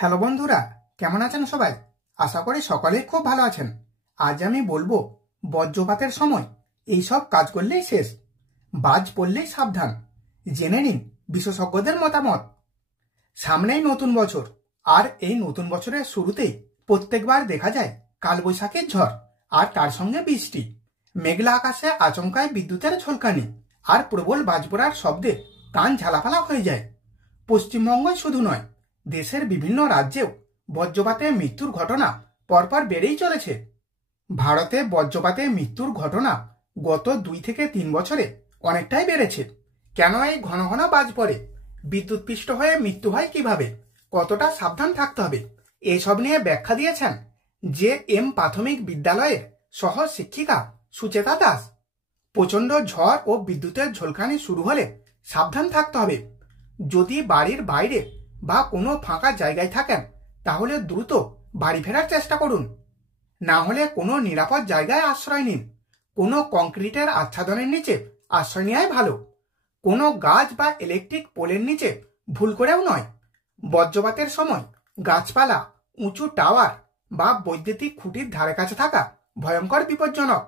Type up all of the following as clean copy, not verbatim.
Hello বন্ধুরা, কেমন আছেন সবাই? আশা করি সকলেই খুব ভালো আছেন। আজ আমি বলবো বজ্রপাতের সময় এইসব কাজ করলেই শেষ, বাজ পড়লেই সাবধান। জেনে নিন বিশেষজ্ঞদের মতামত। সামনেই নতুন বছর, আর এই নতুন বছরের শুরুতেই প্রত্যেকবার দেখা যায় কালবৈশাখীর ঝড়, আর তার সঙ্গে বৃষ্টি। মেঘলা আকাশে আচমকায় বিদ্যুতের ঝলকানি আর প্রবল বাজ পড়ার শব্দে কান ঝালাপালা হয়ে যায়। পশ্চিমবঙ্গই শুধু নয়, দেশের বিভিন্ন রাজ্যেও বজ্রপাতে মৃত্যুর ঘটনা পরপর বেড়েই চলেছে। ভারতে বজ্রপাতে মৃত্যুর ঘটনা গত 2 থেকে 3 বছরে অনেকটাই বেড়েছে। কেন এই ঘন ঘন বাজ পড়ে? বিদ্যুৎপৃষ্ট হয়ে মৃত্যু হয় কিভাবে? কতটা সাবধান থাকতে হবে? এসব নিয়ে ব্যাখ্যা দিয়েছেন JM প্রাথমিক বিদ্যালয়ের সহ শিক্ষিকা সুচেতা দাস। প্রচণ্ড ঝড় ও বিদ্যুতের ঝলকানি শুরু হলে সাবধান থাকতে হবে। যদি বাড়ির বাইরে বা কোনো ফাঁকা জায়গায় থাকেন, তাহলে দ্রুত বাড়ি ফেরার চেষ্টা করুন। না হলে কোনো নিরাপদ জায়গায় আশ্রয় নিন। কোনো কংক্রিটের আচ্ছাদনের নিচে আশ্রয় নেওয়াই ভালো। কোনো গাছ বা ইলেকট্রিক পোলের নিচে ভুল করেও নয়। বজ্রপাতের সময় গাছপালা, উঁচু টাওয়ার বা বৈদ্যুতিক খুঁটির ধারে কাছে থাকা ভয়ঙ্কর বিপজ্জনক।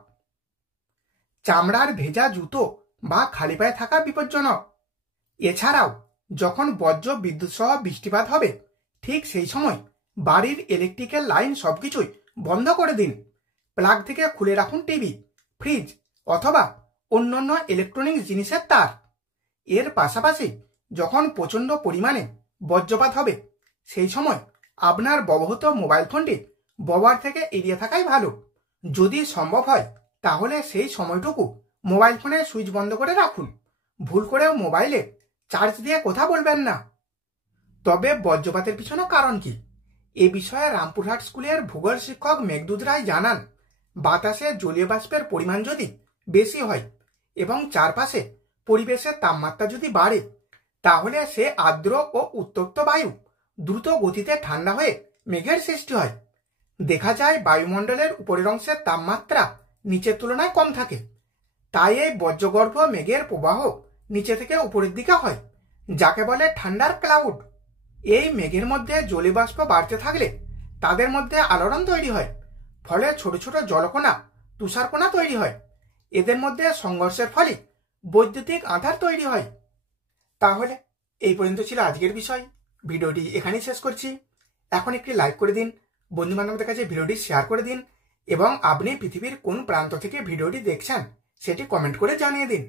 চামড়ার ভেজা জুতো বা খালি পায়ে থাকা বিপজ্জনক। এছাড়াও যখন বজ্র বিদ্যুৎ সহ বৃষ্টিপাত হবে, ঠিক সেই সময় বাড়ির ইলেকট্রিক্যাল লাইন সবকিছুই বন্ধ করে দিন। প্লাগ থেকে খুলে রাখুন টিভি, ফ্রিজ অথবা অন্যান্য ইলেকট্রনিক্স জিনিসের তার। এর পাশাপাশি যখন প্রচণ্ড পরিমাণে বজ্রপাত হবে, সেই সময় আপনার ব্যবহৃত মোবাইল ফোনটি ব্যবহার থেকে এড়িয়ে থাকাই ভালো। যদি সম্ভব হয় তাহলে সেই সময়টুকু মোবাইল ফোনের সুইচ বন্ধ করে রাখুন। ভুল করেও মোবাইলে চার্জ দিয়ে কথা বলবেন না। তবে বজ্রপাতের পিছনে কারণ কি? এ বিষয়ে রামপুরহাট স্কুলের ভূগোল শিক্ষক মেঘদূত রায় জানান, বাতাসে জলীয় বাষ্পের পরিমাণ যদি বেশি হয় এবং চারপাশে পরিবেশের তাপমাত্রা যদি বাড়ে, তাহলে সে আর্দ্র ও উত্তপ্ত বায়ু দ্রুত গতিতে ঠান্ডা হয়ে মেঘের সৃষ্টি হয়। দেখা যায় বায়ুমণ্ডলের উপরের অংশের তাপমাত্রা নিচের তুলনায় কম থাকে, তাই এই বজ্রগর্ভ মেঘের প্রবাহ নিচে থেকে উপরের দিকে হয়, যাকে বলে ঠান্ডার ক্লাউড। এই মেঘের মধ্যে জলীয়বাষ্প বাড়তে থাকলে তাদের মধ্যে আলোড়ন তৈরি হয়, ফলে ছোট ছোট জলকণা, তুষারকণা তৈরি হয়। এদের মধ্যে সংঘর্ষের ফলে বৈদ্যুতিক আধার তৈরি হয়। তাহলে এই পর্যন্ত ছিল আজকের বিষয়। ভিডিওটি এখানেই শেষ করছি। এখন একটি লাইক করে দিন, বন্ধু বান্ধবদের কাছে ভিডিওটি শেয়ার করে দিন এবং আপনি পৃথিবীর কোন প্রান্ত থেকে ভিডিওটি দেখছেন সেটি কমেন্ট করে জানিয়ে দিন।